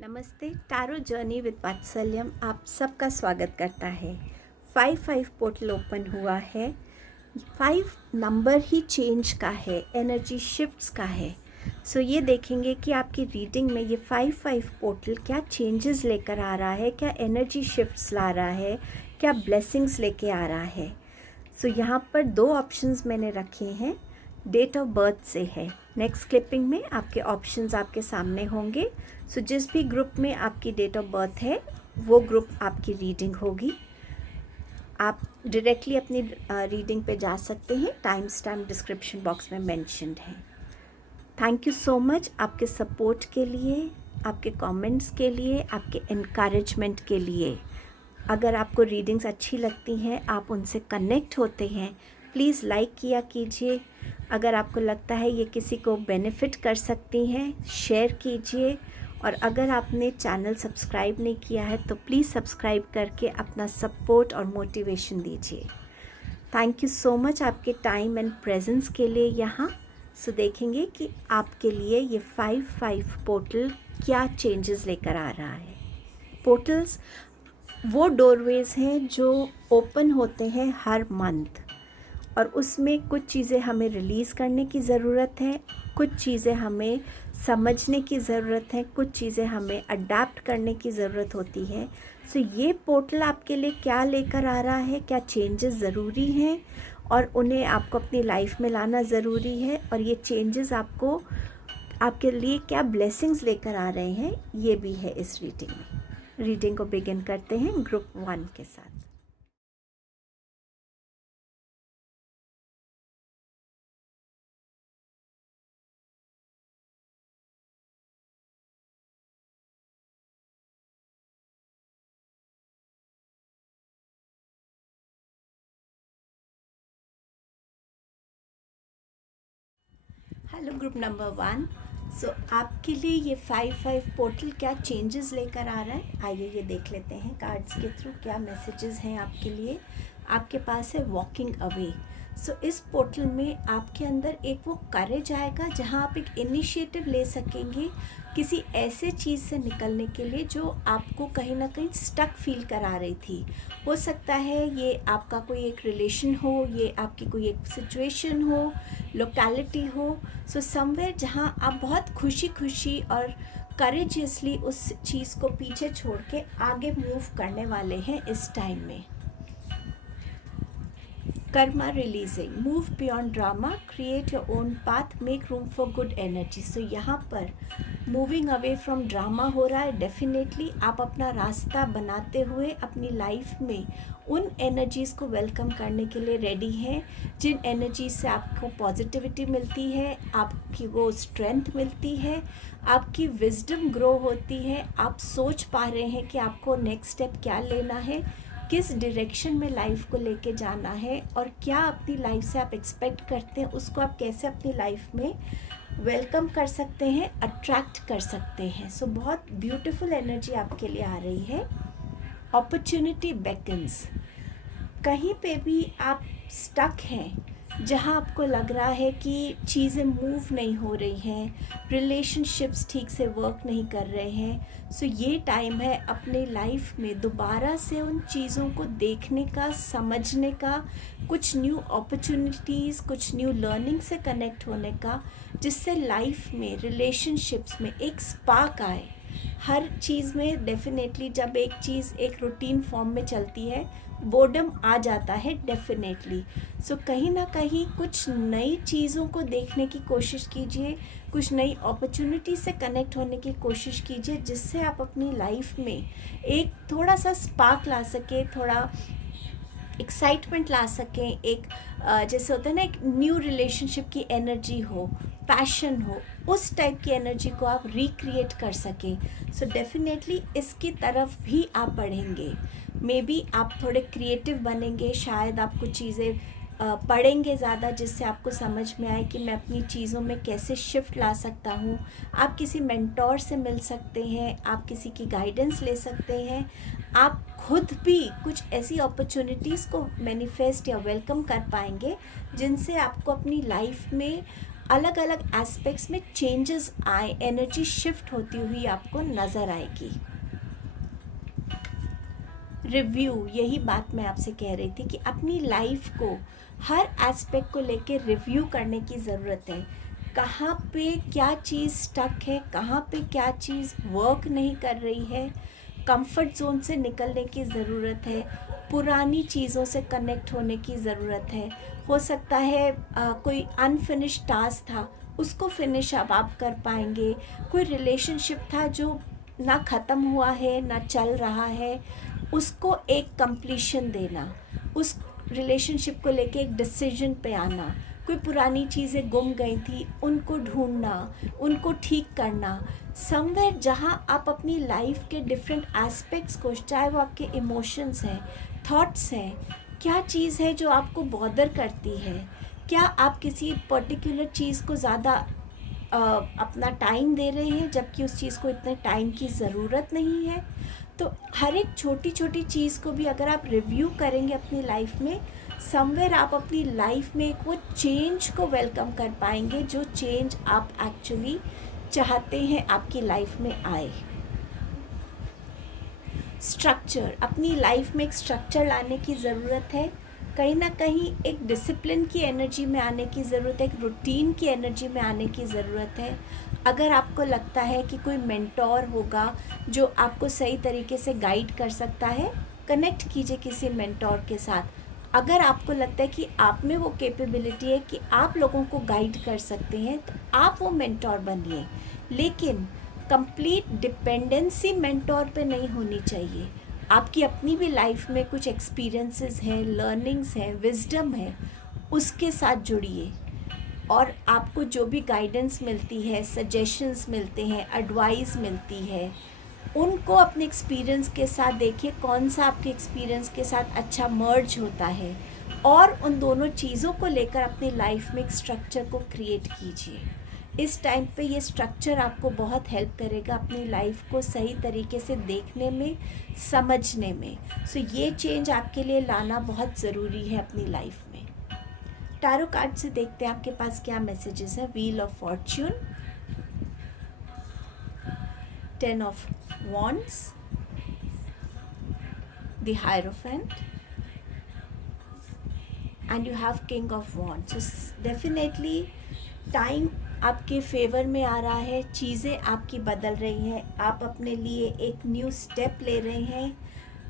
नमस्ते। Tarot journey with वात्सल्यम आप सबका स्वागत करता है। 5-5 पोर्टल ओपन हुआ है। 5 नंबर ही चेंज का है, एनर्जी शिफ्ट्स का है। सो ये देखेंगे कि आपकी रीडिंग में ये 5-5 पोर्टल क्या चेंजेस लेकर आ रहा है, क्या एनर्जी शिफ्ट्स ला रहा है, क्या ब्लेसिंग्स लेके आ रहा है। सो यहाँ पर 2 ऑप्शंस मैंने रखे हैं, डेट ऑफ बर्थ से है। नेक्स्ट क्लिपिंग में आपके ऑप्शंस आपके सामने होंगे। सो जिस भी ग्रुप में आपकी डेट ऑफ बर्थ है वो ग्रुप आपकी रीडिंग होगी। आप डायरेक्टली अपनी रीडिंग पे जा सकते हैं, टाइम स्टैम्प डिस्क्रिप्शन बॉक्स में मेंशन्ड है। थैंक यू सो मच आपके सपोर्ट के लिए, आपके कमेंट्स के लिए, आपके इनकरेजमेंट के लिए। अगर आपको रीडिंग्स अच्छी लगती हैं, आप उनसे कनेक्ट होते हैं, प्लीज़ लाइक किया कीजिए। अगर आपको लगता है ये किसी को बेनिफिट कर सकती हैं, शेयर कीजिए। और अगर आपने चैनल सब्सक्राइब नहीं किया है तो प्लीज़ सब्सक्राइब करके अपना सपोर्ट और मोटिवेशन दीजिए। थैंक यू सो मच आपके टाइम एंड प्रेजेंस के लिए यहाँ। सो देखेंगे कि आपके लिए ये 5-5 पोर्टल क्या चेंजेस लेकर आ रहा है। पोर्टल्स वो डोरवेज हैं जो ओपन होते हैं हर मंथ, और उसमें कुछ चीज़ें हमें रिलीज़ करने की ज़रूरत है, कुछ चीज़ें हमें समझने की ज़रूरत है, कुछ चीज़ें हमें अडेप्ट करने की ज़रूरत होती है। सो ये पोर्टल आपके लिए क्या लेकर आ रहा है, क्या चेंजेस ज़रूरी हैं और उन्हें आपको अपनी लाइफ में लाना ज़रूरी है, और ये चेंजेस आपको आपके लिए क्या ब्लेसिंग्स लेकर आ रहे हैं, ये भी है इस रीडिंग में। रीडिंग को बिगिन करते हैं ग्रुप 1 के साथ। Hello group number 1। सो आपके लिए ये 5-5 पोर्टल क्या चेंजेस लेकर आ रहा है, आइए ये देख लेते हैं कार्ड्स के थ्रू क्या मैसेजेस हैं आपके लिए। आपके पास है वॉकिंग अवे। सो इस पोर्टल में आपके अंदर एक वो करेज आएगा जहाँ आप एक इनिशिएटिव ले सकेंगे किसी ऐसे चीज़ से निकलने के लिए जो आपको कहीं ना कहीं स्टक फील करा रही थी। हो सकता है ये आपका कोई एक रिलेशन हो, ये आपकी कोई एक सिचुएशन हो, लोकेलिटी हो। सो समवेयर जहाँ आप बहुत खुशी खुशी और करेजियसली उस चीज़ को पीछे छोड़ के आगे मूव करने वाले हैं इस टाइम में। Karma releasing, move beyond drama, create your own path, make room for good energy. So यहाँ पर मूविंग अवे फ्रॉम ड्रामा हो रहा है। डेफिनेटली आप अपना रास्ता बनाते हुए अपनी लाइफ में उन एनर्जीज़ को वेलकम करने के लिए रेडी हैं जिन एनर्जीज से आपको पॉजिटिविटी मिलती है, आपकी वो स्ट्रेंथ मिलती है, आपकी विजडम ग्रो होती है। आप सोच पा रहे हैं कि आपको नेक्स्ट स्टेप क्या लेना है, किस डायरेक्शन में लाइफ को लेके जाना है, और क्या अपनी लाइफ से आप एक्सपेक्ट करते हैं, उसको आप कैसे अपनी लाइफ में वेलकम कर सकते हैं, अट्रैक्ट कर सकते हैं। सो बहुत ब्यूटीफुल एनर्जी आपके लिए आ रही है। अपॉर्चुनिटी बेकन्स, कहीं पे भी आप स्टक हैं जहाँ आपको लग रहा है कि चीज़ें मूव नहीं हो रही हैं, रिलेशनशिप्स ठीक से वर्क नहीं कर रहे हैं। सो ये टाइम है अपने लाइफ में दोबारा से उन चीज़ों को देखने का, समझने का, कुछ न्यू अपॉर्चुनिटीज़, कुछ न्यू लर्निंग से कनेक्ट होने का, जिससे लाइफ में, रिलेशनशिप्स में एक स्पार्क आए। हर चीज़ में डेफिनेटली जब एक चीज़ एक रूटीन फॉर्म में चलती है, बोर्डम आ जाता है डेफिनेटली। सो कहीं ना कहीं कुछ नई चीज़ों को देखने की कोशिश कीजिए, कुछ नई अपॉर्चुनिटी से कनेक्ट होने की कोशिश कीजिए, जिससे आप अपनी लाइफ में एक थोड़ा सा स्पार्क ला सके, थोड़ा एक्साइटमेंट ला सकें। एक जैसे होता है ना, एक न्यू रिलेशनशिप की एनर्जी हो, पैशन हो, उस टाइप की एनर्जी को आप रिक्रिएट कर सकें। सो डेफिनेटली इसकी तरफ भी आप बढ़ेंगे। मे बी आप थोड़े क्रिएटिव बनेंगे, शायद आप कुछ चीज़ें पढ़ेंगे ज़्यादा, जिससे आपको समझ में आए कि मैं अपनी चीज़ों में कैसे शिफ्ट ला सकता हूँ। आप किसी मेंटोर से मिल सकते हैं, आप किसी की गाइडेंस ले सकते हैं, आप खुद भी कुछ ऐसी अपॉर्चुनिटीज़ को मैनिफेस्ट या वेलकम कर पाएंगे जिनसे आपको अपनी लाइफ में अलग अलग एस्पेक्ट्स में चेंजेस आए, एनर्जी शिफ्ट होती हुई आपको नज़र आएगी। रिव्यू, यही बात मैं आपसे कह रही थी कि अपनी लाइफ को हर एस्पेक्ट को लेके रिव्यू करने की ज़रूरत है। कहाँ पे क्या चीज़ स्टक है, कहाँ पे क्या चीज़ वर्क नहीं कर रही है, कंफर्ट जोन से निकलने की ज़रूरत है, पुरानी चीज़ों से कनेक्ट होने की ज़रूरत है। हो सकता है कोई अनफिनिश टास्क था, उसको फिनिश अब आप कर पाएंगे। कोई रिलेशनशिप था जो ना ख़त्म हुआ है ना चल रहा है, उसको एक कंप्लीशन देना, उस रिलेशनशिप को लेके एक डिसीजन पे आना। कोई पुरानी चीज़ें गुम गई थी, उनको ढूंढना, उनको ठीक करना। समवेयर जहाँ आप अपनी लाइफ के डिफरेंट एस्पेक्ट्स को, चाहे वो आपके इमोशंस हैं, थॉट्स हैं, क्या चीज़ है जो आपको बॉदर करती है, क्या आप किसी पर्टिकुलर चीज़ को ज़्यादा अपना टाइम दे रहे हैं जबकि उस चीज़ को इतने टाइम की ज़रूरत नहीं है। तो हर एक छोटी छोटी चीज़ को भी अगर आप रिव्यू करेंगे अपनी लाइफ में, समवेयर आप अपनी लाइफ में एक वो चेंज को वेलकम कर पाएंगे जो चेंज आप एक्चुअली चाहते हैं आपकी लाइफ में आए। स्ट्रक्चर, अपनी लाइफ में एक स्ट्रक्चर लाने की ज़रूरत है। कहीं ना कहीं एक डिसिप्लिन की एनर्जी में आने की ज़रूरत है, एक रूटीन की एनर्जी में आने की ज़रूरत है। अगर आपको लगता है कि कोई मेंटोर होगा जो आपको सही तरीके से गाइड कर सकता है, कनेक्ट कीजिए किसी मेंटोर के साथ। अगर आपको लगता है कि आप में वो कैपेबिलिटी है कि आप लोगों को गाइड कर सकते हैं, तो आप वो मेंटोर बनिए। लेकिन कंप्लीट डिपेंडेंसी मेंटोर पे नहीं होनी चाहिए। आपकी अपनी भी लाइफ में कुछ एक्सपीरियंसेस हैं, लर्निंग्स हैं, विजडम है, उसके साथ जुड़िए। और आपको जो भी गाइडेंस मिलती है, सजेशंस मिलते हैं, एडवाइस मिलती है, उनको अपने एक्सपीरियंस के साथ देखिए कौन सा आपके एक्सपीरियंस के साथ अच्छा मर्ज होता है, और उन दोनों चीज़ों को लेकर अपनी लाइफ में एक स्ट्रक्चर को क्रिएट कीजिए। इस टाइम पे ये स्ट्रक्चर आपको बहुत हेल्प करेगा अपनी लाइफ को सही तरीके से देखने में, समझने में। सो ये चेंज आपके लिए लाना बहुत ज़रूरी है अपनी लाइफ में। टैरो कार्ड से देखते हैं आपके पास क्या मैसेजेस है। Wheel of Fortune, 10 of wands, the hierophant, and you have king of wands. Definitely time आपके फेवर में आ रहा है, चीज़ें आपकी बदल रही हैं, आप अपने लिए एक न्यू स्टेप ले रहे हैं,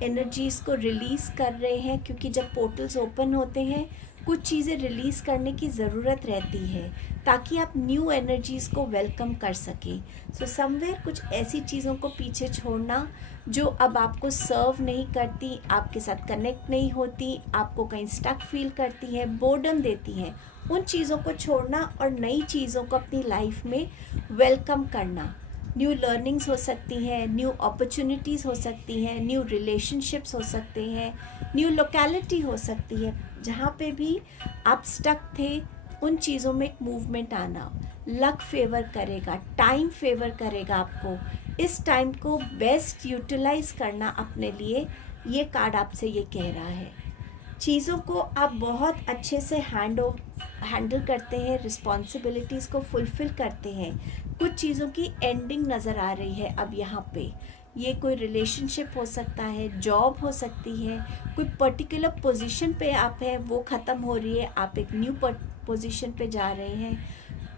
एनर्जीज़ को रिलीज़ कर रहे हैं, क्योंकि जब पोर्टल्स ओपन होते हैं कुछ चीज़ें रिलीज़ करने की ज़रूरत रहती है ताकि आप न्यू एनर्जीज़ को वेलकम कर सकें। सो समवेयर कुछ ऐसी चीज़ों को पीछे छोड़ना जो अब आपको सर्व नहीं करती, आपके साथ कनेक्ट नहीं होती, आपको कहीं स्टक फील करती है, बोर्डम देती हैं, उन चीज़ों को छोड़ना और नई चीज़ों को अपनी लाइफ में वेलकम करना। न्यू लर्निंग्स हो सकती हैं, न्यू अपॉर्चुनिटीज़ हो सकती हैं, न्यू रिलेशनशिप्स हो सकते हैं, न्यू लोकेलिटी हो सकती है। जहाँ पे भी आप स्टक थे उन चीज़ों में एक मूवमेंट आना। लक फेवर करेगा, टाइम फेवर करेगा आपको। इस टाइम को बेस्ट यूटिलाइज करना अपने लिए, ये कार्ड आपसे ये कह रहा है। चीज़ों को आप बहुत अच्छे से हैंडल करते हैं, रिस्पॉन्सिबिलिटीज़ को फुलफ़िल करते हैं। कुछ चीज़ों की एंडिंग नज़र आ रही है अब यहाँ पे। ये कोई रिलेशनशिप हो सकता है, जॉब हो सकती है, कोई पर्टिकुलर पोजीशन पे आप हैं वो ख़त्म हो रही है, आप एक न्यू पोजीशन पे जा रहे हैं।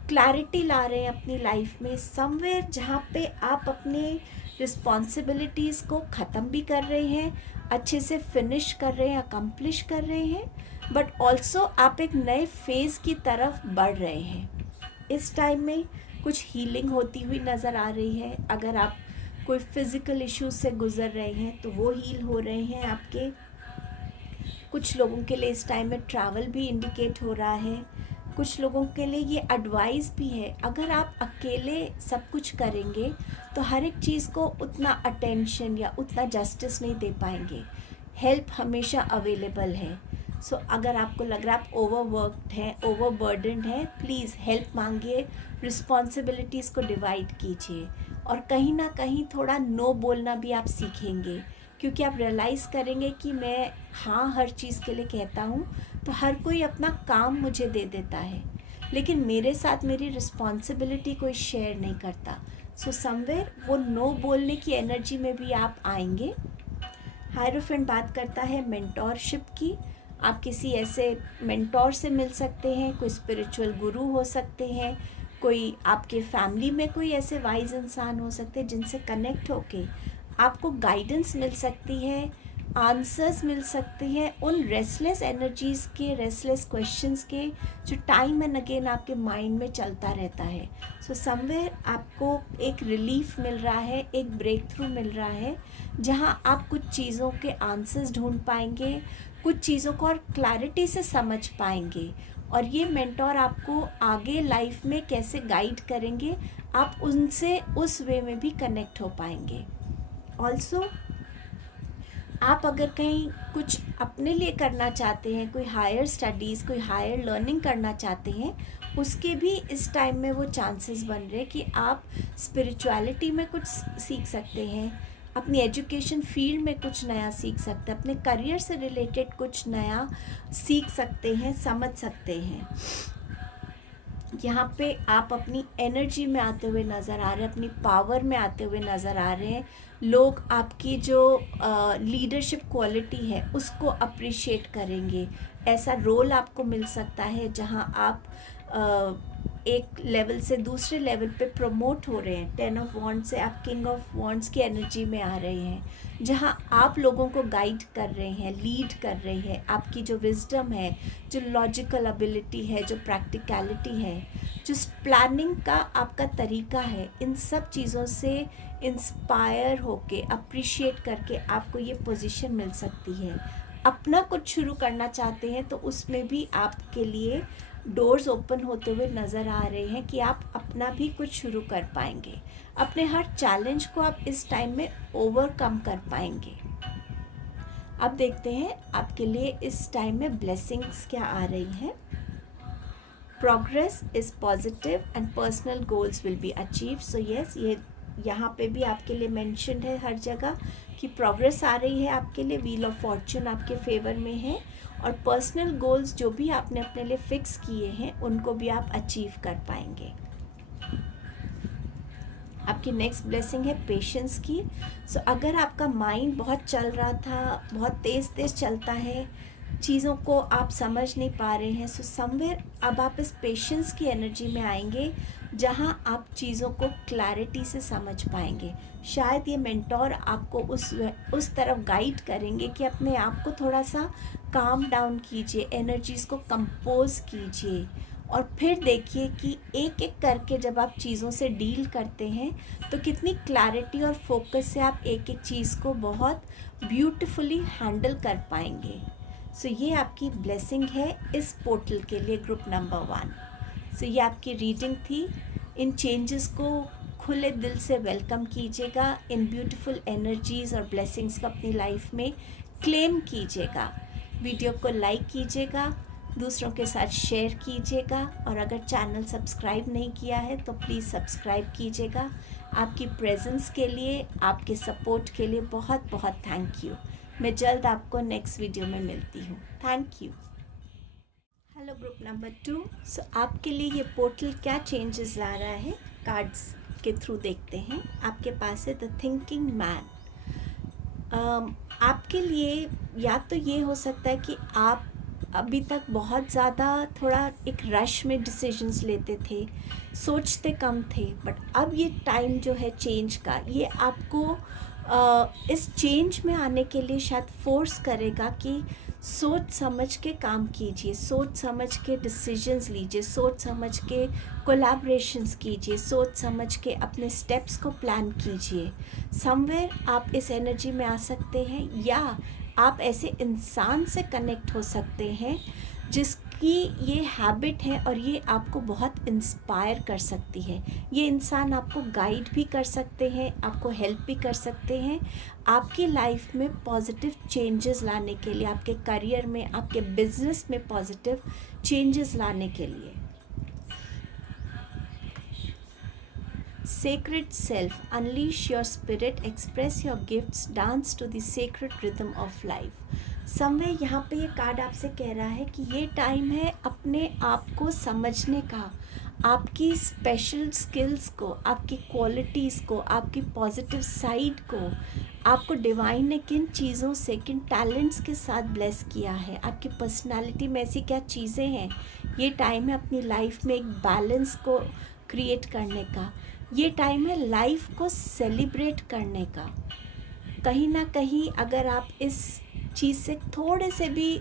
क्लैरिटी ला रहे हैं अपनी लाइफ में, समवेयर जहाँ पे आप अपने रिस्पॉन्सिबिलिटीज़ को ख़त्म भी कर रहे हैं, अच्छे से फिनिश कर रहे हैं, अकम्प्लिश कर रहे हैं, बट ऑल्सो आप एक नए फेज़ की तरफ बढ़ रहे हैं। इस टाइम में कुछ हीलिंग होती हुई नज़र आ रही है। अगर आप कोई फिज़िकल इश्यूज से गुज़र रहे हैं तो वो हील हो रहे हैं आपके। कुछ लोगों के लिए इस टाइम में ट्रैवल भी इंडिकेट हो रहा है। कुछ लोगों के लिए ये एडवाइस भी है, अगर आप अकेले सब कुछ करेंगे तो हर एक चीज़ को उतना अटेंशन या उतना जस्टिस नहीं दे पाएंगे। हेल्प हमेशा अवेलेबल है। सो अगर आपको लग रहा है आप ओवरवर्कड हैं, ओवरबर्डनड हैं, प्लीज़ हेल्प मांगिए, रिस्पॉन्सिबिलिटीज़ को डिवाइड कीजिए, और कहीं ना कहीं थोड़ा नो बोलना भी आप सीखेंगे, क्योंकि आप रियलाइज़ करेंगे कि मैं हाँ हर चीज़ के लिए कहता हूँ तो हर कोई अपना काम मुझे दे देता है। लेकिन मेरे साथ मेरी रिस्पॉन्सिबिलिटी कोई शेयर नहीं करता। सो समवेयर वो नो बोलने की एनर्जी में भी आप आएंगे। हायरोफेंट बात करता है मेंटोरशिप की। आप किसी ऐसे मेंटोर से मिल सकते हैं, कोई स्पिरिचुअल गुरु हो सकते हैं, कोई आपके फैमिली में कोई ऐसे वाइज इंसान हो सकते हैं जिनसे कनेक्ट होके आपको गाइडेंस मिल सकती है, आंसर्स मिल सकते हैं उन रेस्टलेस एनर्जीज़ के, रेस्टलेस क्वेश्चंस के जो टाइम एंड अगेन आपके माइंड में चलता रहता है। सो समवेयर आपको एक रिलीफ मिल रहा है, एक ब्रेक थ्रू मिल रहा है, जहां आप कुछ चीज़ों के आंसर्स ढूंढ पाएंगे, कुछ चीज़ों को और क्लैरिटी से समझ पाएंगे, और ये मेंटोर आपको आगे लाइफ में कैसे गाइड करेंगे, आप उनसे उस वे में भी कनेक्ट हो पाएंगे। ऑल्सो आप अगर कहीं कुछ अपने लिए करना चाहते हैं, कोई हायर स्टडीज़, कोई हायर लर्निंग करना चाहते हैं, उसके भी इस टाइम में वो चांसेस बन रहे हैं कि आप स्पिरिचुअलिटी में कुछ सीख सकते हैं, अपनी एजुकेशन फील्ड में कुछ नया सीख सकते हैं, अपने करियर से रिलेटेड कुछ नया सीख सकते हैं, समझ सकते हैं। यहाँ पे आप अपनी एनर्जी में आते हुए नज़र आ रहे हैं, अपनी पावर में आते हुए नज़र आ रहे हैं। लोग आपकी जो लीडरशिप क्वालिटी है उसको अप्रिशिएट करेंगे। ऐसा रोल आपको मिल सकता है जहाँ आप एक लेवल से दूसरे लेवल पे प्रमोट हो रहे हैं। 10 ऑफ वॉन्ड्स से आप किंग ऑफ वॉन्ड्स की एनर्जी में आ रहे हैं, जहाँ आप लोगों को गाइड कर रहे हैं, लीड कर रहे हैं। आपकी जो विजडम है, जो लॉजिकल एबिलिटी है, जो प्रैक्टिकलिटी है, जो प्लानिंग का आपका तरीका है, इन सब चीज़ों से इंस्पायर होके, अप्रिशिएट करके आपको ये पोजीशन मिल सकती है। अपना कुछ शुरू करना चाहते हैं तो उसमें भी आपके लिए डोर्स ओपन होते हुए नज़र आ रहे हैं कि आप अपना भी कुछ शुरू कर पाएंगे। अपने हर चैलेंज को आप इस टाइम में ओवरकम कर पाएंगे। अब देखते हैं आपके लिए इस टाइम में ब्लेसिंग्स क्या आ रही हैं। Progress is positive and personal goals will be achieve. So yes, ये यहाँ पे भी आपके लिए मेंशन्ड है हर जगह कि प्रोग्रेस आ रही है आपके लिए, व्हील ऑफ फॉर्चून आपके फेवर में है, और पर्सनल गोल्स जो भी आपने अपने लिए फिक्स किए हैं उनको भी आप अचीव कर पाएंगे। आपकी नेक्स्ट ब्लेसिंग है पेशेंस की। सो अगर आपका माइंड बहुत चल रहा था, बहुत तेज़ तेज़ चलता है, चीज़ों को आप समझ नहीं पा रहे हैं, सो समवेयर अब आप इस पेशेंस की एनर्जी में आएंगे जहां आप चीज़ों को क्लैरिटी से समझ पाएंगे। शायद ये मेंटोर आपको उस तरफ गाइड करेंगे कि अपने आप को थोड़ा सा काम डाउन कीजिए, एनर्जीज़ को कंपोज कीजिए, और फिर देखिए कि एक एक करके जब आप चीज़ों से डील करते हैं तो कितनी क्लैरिटी और फोकस से आप एक एक चीज़ को बहुत ब्यूटीफुली हैंडल कर पाएंगे। सो ये आपकी ब्लेसिंग है इस पोर्टल के लिए, ग्रुप नंबर 1। सो ये आपकी रीडिंग थी। इन चेंजेस को खुले दिल से वेलकम कीजिएगा, इन ब्यूटीफुल एनर्जीज़ और ब्लेसिंग्स को अपनी लाइफ में क्लेम कीजिएगा। वीडियो को लाइक कीजिएगा, दूसरों के साथ शेयर कीजिएगा, और अगर चैनल सब्सक्राइब नहीं किया है तो प्लीज़ सब्सक्राइब कीजिएगा। आपकी प्रेजेंस के लिए, आपके सपोर्ट के लिए बहुत बहुत थैंक यू। मैं जल्द आपको नेक्स्ट वीडियो में मिलती हूँ। Thank you. Hello group number 2। सो आपके लिए ये पोर्टल क्या चेंजेस ला रहा है, कार्ड्स के थ्रू देखते हैं। आपके पास है द थिंकिंग मैन। आपके लिए या तो ये हो सकता है कि आप अभी तक बहुत ज़्यादा थोड़ा एक रश में डिसीजंस लेते थे, सोचते कम थे, बट अब ये टाइम जो है चेंज का, ये आपको इस चेंज में आने के लिए शायद फोर्स करेगा कि सोच समझ के काम कीजिए, सोच समझ के डिसीजंस लीजिए, सोच समझ के कोलैबोरेशंस कीजिए, सोच समझ के अपने स्टेप्स को प्लान कीजिए। समवेयर आप इस एनर्जी में आ सकते हैं, या आप ऐसे इंसान से कनेक्ट हो सकते हैं जिसकी ये हैबिट है और ये आपको बहुत इंस्पायर कर सकती है। ये इंसान आपको गाइड भी कर सकते हैं, आपको हेल्प भी कर सकते हैं आपकी लाइफ में पॉजिटिव चेंजेस लाने के लिए, आपके करियर में, आपके बिजनेस में पॉजिटिव चेंजेस लाने के लिए। Sacred self, unleash your spirit, express your gifts, dance to the sacred rhythm of life. Somewhere यहाँ पे ये कार्ड आपसे कह रहा है कि ये टाइम है अपने आप को समझने का, आपकी स्पेशल स्किल्स को, आपकी क्वालिटीज़ को, आपकी पॉजिटिव साइड को। आपको डिवाइन ने किन चीज़ों से, किन टैलेंट्स के साथ ब्लेस किया है, आपकी पर्सनालिटी में ऐसी क्या चीज़ें हैं। ये टाइम है अपनी लाइफ में एक बैलेंस को क्रिएट करने का। ये टाइम है लाइफ को सेलिब्रेट करने का। कहीं ना कहीं अगर आप इस चीज़ से थोड़े से भी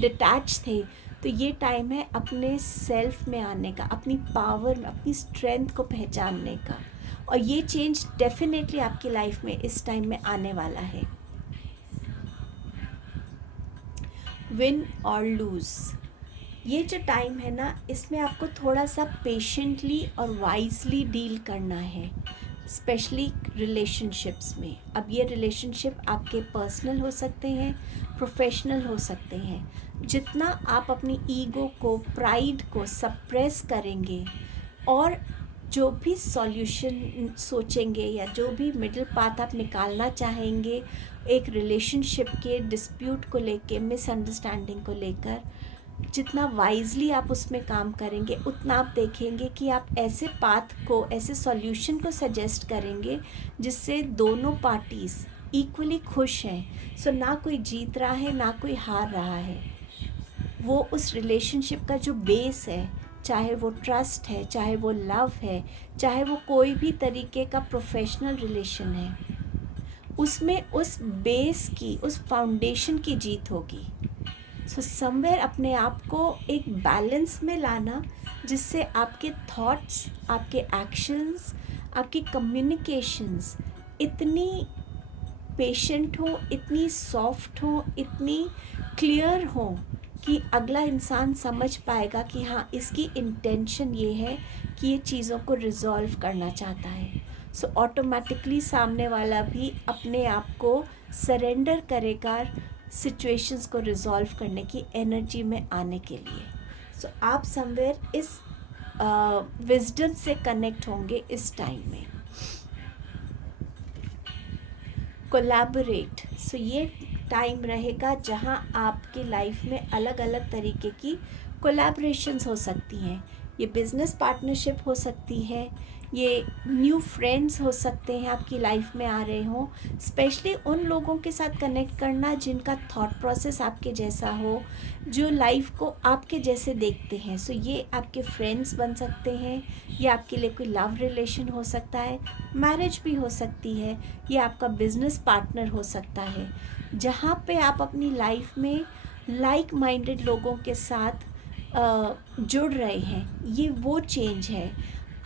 डिटैच थे, तो ये टाइम है अपने सेल्फ में आने का, अपनी पावर में, अपनी स्ट्रेंथ को पहचानने का। और ये चेंज डेफिनेटली आपकी लाइफ में इस टाइम में आने वाला है। विन और लूज़, ये जो टाइम है ना, इसमें आपको थोड़ा सा पेशेंटली और वाइजली डील करना है, स्पेशली रिलेशनशिप्स में। अब ये रिलेशनशिप आपके पर्सनल हो सकते हैं, प्रोफेशनल हो सकते हैं। जितना आप अपनी ईगो को, प्राइड को सप्रेस करेंगे और जो भी सॉल्यूशन सोचेंगे या जो भी मिडिल पाथ आप निकालना चाहेंगे एक रिलेशनशिप के डिस्प्यूट को लेके, मिसअंडरस्टैंडिंग को लेकर, जितना वाइजली आप उसमें काम करेंगे, उतना आप देखेंगे कि आप ऐसे पाथ को, ऐसे सॉल्यूशन को सजेस्ट करेंगे जिससे दोनों पार्टीज़ इक्वली खुश हैं। सो ना कोई जीत रहा है, ना कोई हार रहा है। वो उस रिलेशनशिप का जो बेस है, चाहे वो ट्रस्ट है, चाहे वो लव है, चाहे वो कोई भी तरीके का प्रोफेशनल रिलेशन है, उसमें उस बेस की, उस फाउंडेशन की जीत होगी। सो समवेयर अपने आप को एक बैलेंस में लाना, जिससे आपके थॉट्स, आपके एक्शंस, आपकी कम्युनिकेशंस इतनी पेशेंट हो, इतनी सॉफ्ट हो, इतनी क्लियर हो कि अगला इंसान समझ पाएगा कि हाँ, इसकी इंटेंशन ये है कि ये चीज़ों को रिजॉल्व करना चाहता है। सो ऑटोमेटिकली सामने वाला भी अपने आप को सरेंडर करेगा सिचुएशंस को रिजॉल्व करने की एनर्जी में आने के लिए। सो आप समवेयर इस विजडम से कनेक्ट होंगे इस टाइम में। कोलैबोरेट, सो ये टाइम रहेगा जहां आपकी लाइफ में अलग अलग तरीके की कोलैबोरेशंस हो सकती हैं। ये बिज़नेस पार्टनरशिप हो सकती है, ये न्यू फ्रेंड्स हो सकते हैं आपकी लाइफ में आ रहे हों। स्पेशली उन लोगों के साथ कनेक्ट करना जिनका थॉट प्रोसेस आपके जैसा हो, जो लाइफ को आपके जैसे देखते हैं। सो ये आपके फ्रेंड्स बन सकते हैं, ये आपके लिए कोई लव रिलेशन हो सकता है, मैरिज भी हो सकती है, ये आपका बिजनेस पार्टनर हो सकता है, जहाँ पे आप अपनी लाइफ में लाइक माइंडेड लोगों के साथ जुड़ रहे हैं। ये वो चेंज है।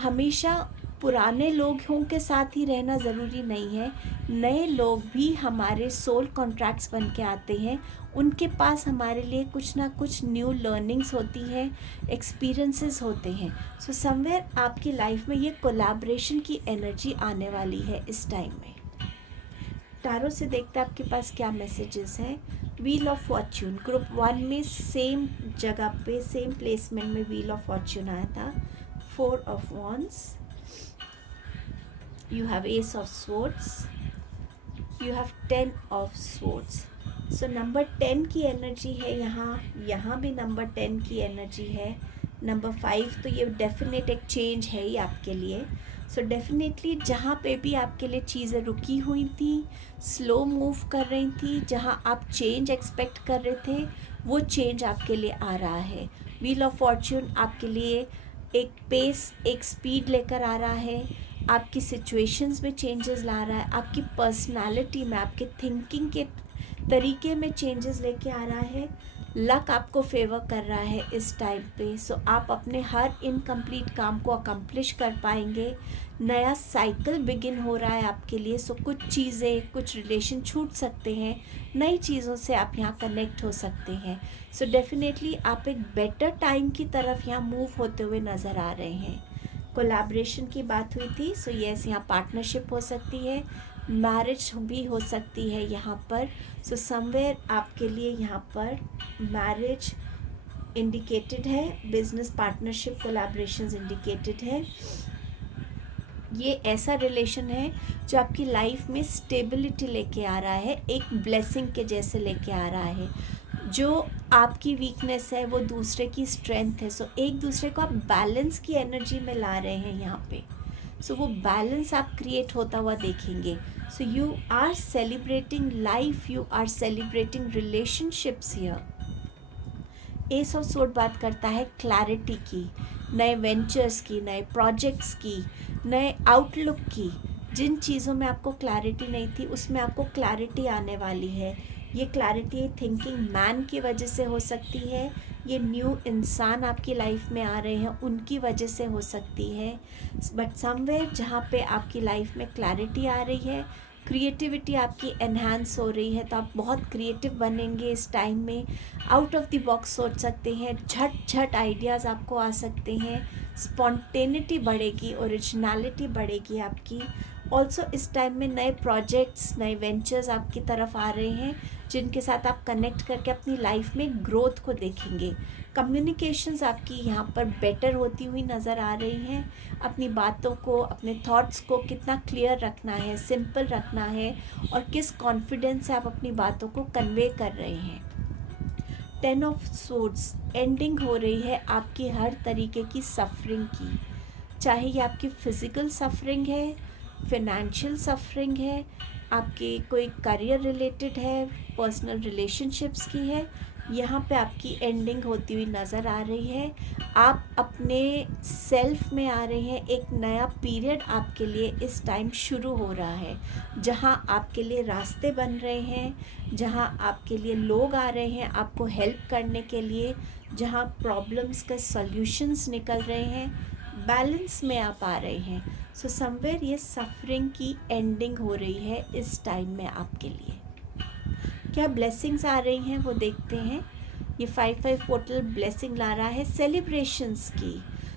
हमेशा पुराने लोगों के साथ ही रहना ज़रूरी नहीं है, नए लोग भी हमारे सोल कॉन्ट्रैक्ट्स बन के आते हैं। उनके पास हमारे लिए कुछ ना कुछ न्यू लर्निंग्स होती हैं, एक्सपीरियंसेस होते हैं। सो समवेयर आपकी लाइफ में ये कोलैबोरेशन की एनर्जी आने वाली है इस टाइम में। टारो से देखते हैं आपके पास क्या मैसेजेस हैं। व्हील ऑफ फॉर्च्यून, ग्रुप 1 में सेम जगह पे, सेम प्लेसमेंट में व्हील ऑफ फॉर्च्यून आया था। 4 of Wands, you have Ace of Swords, you have 10 of Swords. So number 10 की एनर्जी है यहाँ भी नंबर 10 की एनर्जी है। नंबर 5 तो ये डेफिनेट एक चेंज है ही आपके लिए। सो डेफिनेटली जहाँ पे भी आपके लिए चीज़ें रुकी हुई थी, स्लो मूव कर रही थी, जहाँ आप चेंज एक्सपेक्ट कर रहे थे, वो चेंज आपके लिए आ रहा है। व्हील ऑफ फॉर्च्यून आपके लिए एक पेस, एक स्पीड लेकर आ रहा है, आपकी सिचुएशंस में चेंजेस ला रहा है, आपकी पर्सनालिटी में, आपके थिंकिंग के तरीके में चेंजेस लेके आ रहा है। लक आपको फेवर कर रहा है इस टाइम पे। सो आप अपने हर इनकम्प्लीट काम को अकम्प्लिश कर पाएंगे। नया साइकिल बिगिन हो रहा है आपके लिए। सो कुछ चीज़ें, कुछ रिलेशन छूट सकते हैं, नई चीज़ों से आप यहाँ कनेक्ट हो सकते हैं। सो डेफिनेटली आप एक बेटर टाइम की तरफ यहाँ मूव होते हुए नज़र आ रहे हैं। कोलैबोरेशन की बात हुई थी, सो यस, यहाँ पार्टनरशिप हो सकती है, मैरिज भी हो सकती है यहाँ पर। सो समवेयर आपके लिए यहाँ पर मैरिज इंडिकेटेड है, बिजनेस पार्टनरशिप कोलैबोरेशंस इंडिकेटेड है। ये ऐसा रिलेशन है जो आपकी लाइफ में स्टेबिलिटी लेके आ रहा है, एक ब्लेसिंग के जैसे लेके आ रहा है। जो आपकी वीकनेस है वो दूसरे की स्ट्रेंथ है। सो एक दूसरे को आप बैलेंस की एनर्जी में ला रहे हैं यहाँ पे। सो वो बैलेंस आप क्रिएट होता हुआ देखेंगे। So you are celebrating life, you are celebrating relationships here. Ace of sword बात करता है क्लैरिटी की, नए वेंचर्स की, नए प्रोजेक्ट्स की, नए आउटलुक की। जिन चीज़ों में आपको क्लैरिटी नहीं थी उसमें आपको क्लैरिटी आने वाली है। ये क्लैरिटी थिंकिंग मैन की वजह से हो सकती है, ये न्यू इंसान आपकी लाइफ में आ रहे हैं उनकी वजह से हो सकती है। बट समवेयर जहाँ पे आपकी लाइफ में क्लैरिटी आ रही है, क्रिएटिविटी आपकी एनहांस हो रही है, तो आप बहुत क्रिएटिव बनेंगे इस टाइम में। आउट ऑफ द बॉक्स सोच सकते हैं, झट झट आइडियाज़ आपको आ सकते हैं, स्पॉन्टेनिटी बढ़ेगी, ओरिजिनलिटी बढ़ेगी आपकी। ऑल्सो इस टाइम में नए प्रोजेक्ट्स, नए वेंचर्स आपकी तरफ आ रहे हैं जिनके साथ आप कनेक्ट करके अपनी लाइफ में ग्रोथ को देखेंगे। कम्युनिकेशंस आपकी यहाँ पर बेटर होती हुई नज़र आ रही हैं। अपनी बातों को, अपने थॉट्स को कितना क्लियर रखना है, सिंपल रखना है, और किस कॉन्फिडेंस से आप अपनी बातों को कन्वे कर रहे हैं। 10 ऑफ सोर्ड्स, एंडिंग हो रही है आपकी हर तरीके की सफरिंग की, चाहे ये आपकी फ़िज़िकल सफरिंग है, फिनेंशियल सफरिंग है, आपके कोई करियर रिलेटेड है, पर्सनल रिलेशनशिप्स की है। यहाँ पे आपकी एंडिंग होती हुई नज़र आ रही है। आप अपने सेल्फ में आ रहे हैं, एक नया पीरियड आपके लिए इस टाइम शुरू हो रहा है, जहाँ आपके लिए रास्ते बन रहे हैं, जहाँ आपके लिए लोग आ रहे हैं आपको हेल्प करने के लिए, जहाँ प्रॉब्लम्स के सॉल्यूशंस निकल रहे हैं, बैलेंस में आप आ रहे हैं। सो समवेयर ये सफरिंग की एंडिंग हो रही है इस टाइम में आपके लिए। क्या ब्लेसिंग्स आ रही हैं वो देखते हैं। ये 5-5 पोर्टल ब्लेसिंग ला रहा है सेलिब्रेशंस की।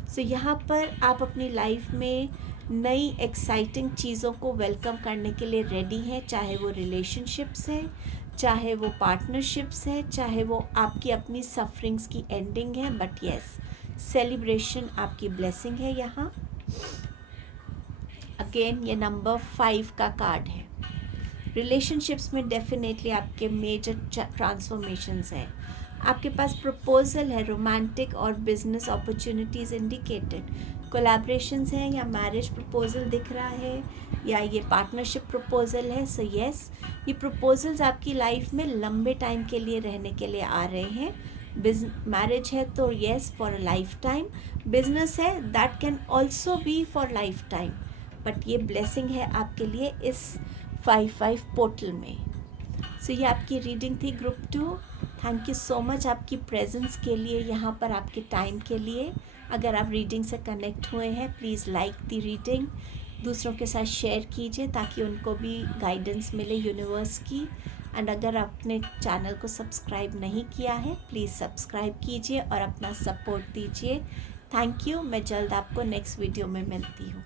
सो यहाँ पर आप अपनी लाइफ में नई एक्साइटिंग चीज़ों को वेलकम करने के लिए रेडी हैं, चाहे वो रिलेशनशिप्स हैं, चाहे वो पार्टनरशिप्स हैं, चाहे वो आपकी अपनी सफरिंग्स की एंडिंग है। बट येस, सेलिब्रेशन आपकी ब्लेसिंग है यहाँ। अगेन ये नंबर 5 का कार्ड है। रिलेशनशिप्स में डेफिनेटली आपके मेजर ट्रांसफॉर्मेशंस हैं। आपके पास प्रपोजल है, रोमांटिक और बिजनेस अपॉर्चुनिटीज़ इंडिकेटेड, कोलैबोरेशंस हैं, या मैरिज प्रपोजल दिख रहा है, या ये पार्टनरशिप प्रपोजल है। सो येस, ये प्रपोजल्स आपकी लाइफ में लंबे टाइम के लिए रहने के लिए आ रहे हैं। मैरिज है तो yes for a lifetime, business है that can also be for lifetime. But ये ब्लेसिंग है आपके लिए इस 5-5 पोर्टल में। सो ये आपकी रीडिंग थी group 2। Thank you so much आपकी प्रेजेंस के लिए, यहाँ पर आपके टाइम के लिए। अगर आप रीडिंग से कनेक्ट हुए हैं, प्लीज़ लाइक दी रीडिंग, दूसरों के साथ शेयर कीजिए ताकि उनको भी गाइडेंस मिले यूनिवर्स की। एंड अगर आपने चैनल को सब्सक्राइब नहीं किया है, प्लीज़ सब्सक्राइब कीजिए और अपना सपोर्ट दीजिए। Thank you. मैं जल्द आपको नेक्स्ट वीडियो में मिलती हूँ।